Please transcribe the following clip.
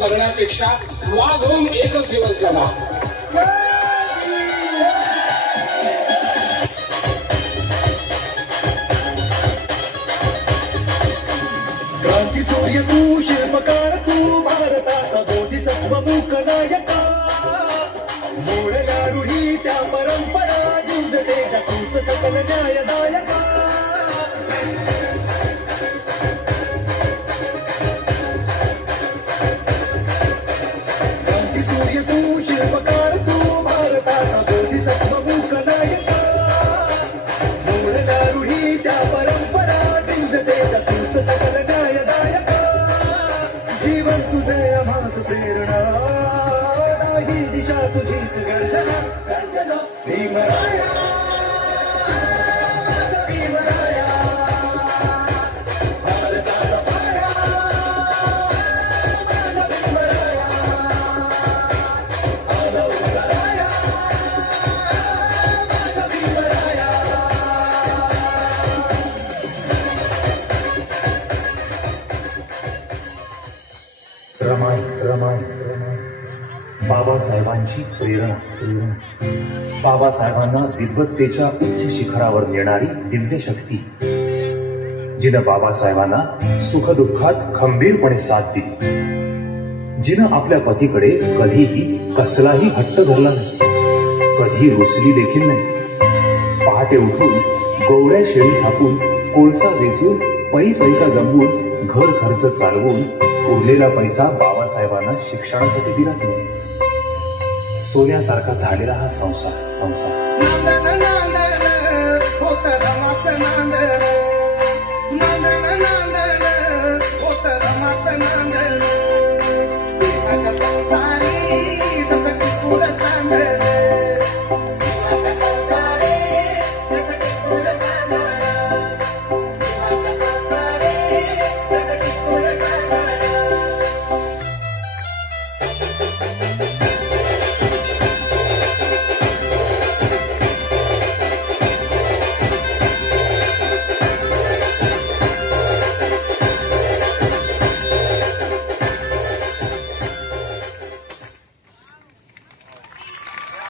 जगण्यापेक्षा वाघ होऊन एकच दिवस जगा. क्रांती सूर्य तू, शिल्पकार तू, भारताचा बोधिसत्व मूक नायका. मूळ रूढी त्या परंपरा, जिंजतेच्या तूच सकल न्यायदायका. बाबासाहेबांची प्रेरणा. बाबासाहेबांना विद्वत्तेच्या उच्च शिखरावर नेणारी दिव्य शक्ती, जिनं बाबासाहेबांना सुखदुःखात खंबीरपणे साथ दिली, जिनं आपल्या पतीकडे कधीही कसलाही हट्ट धरला नाही, कधी रुसली देखील नाही. पहाटे उठून गोवड्या शेळी थापून, कोळसा वेचून, पैका जमवून, घर खर्च चालवून उरलेला पैसा बाबासाहेबांना शिक्षणासाठी दिला. सोन्यासारखा झालेला हा संसार.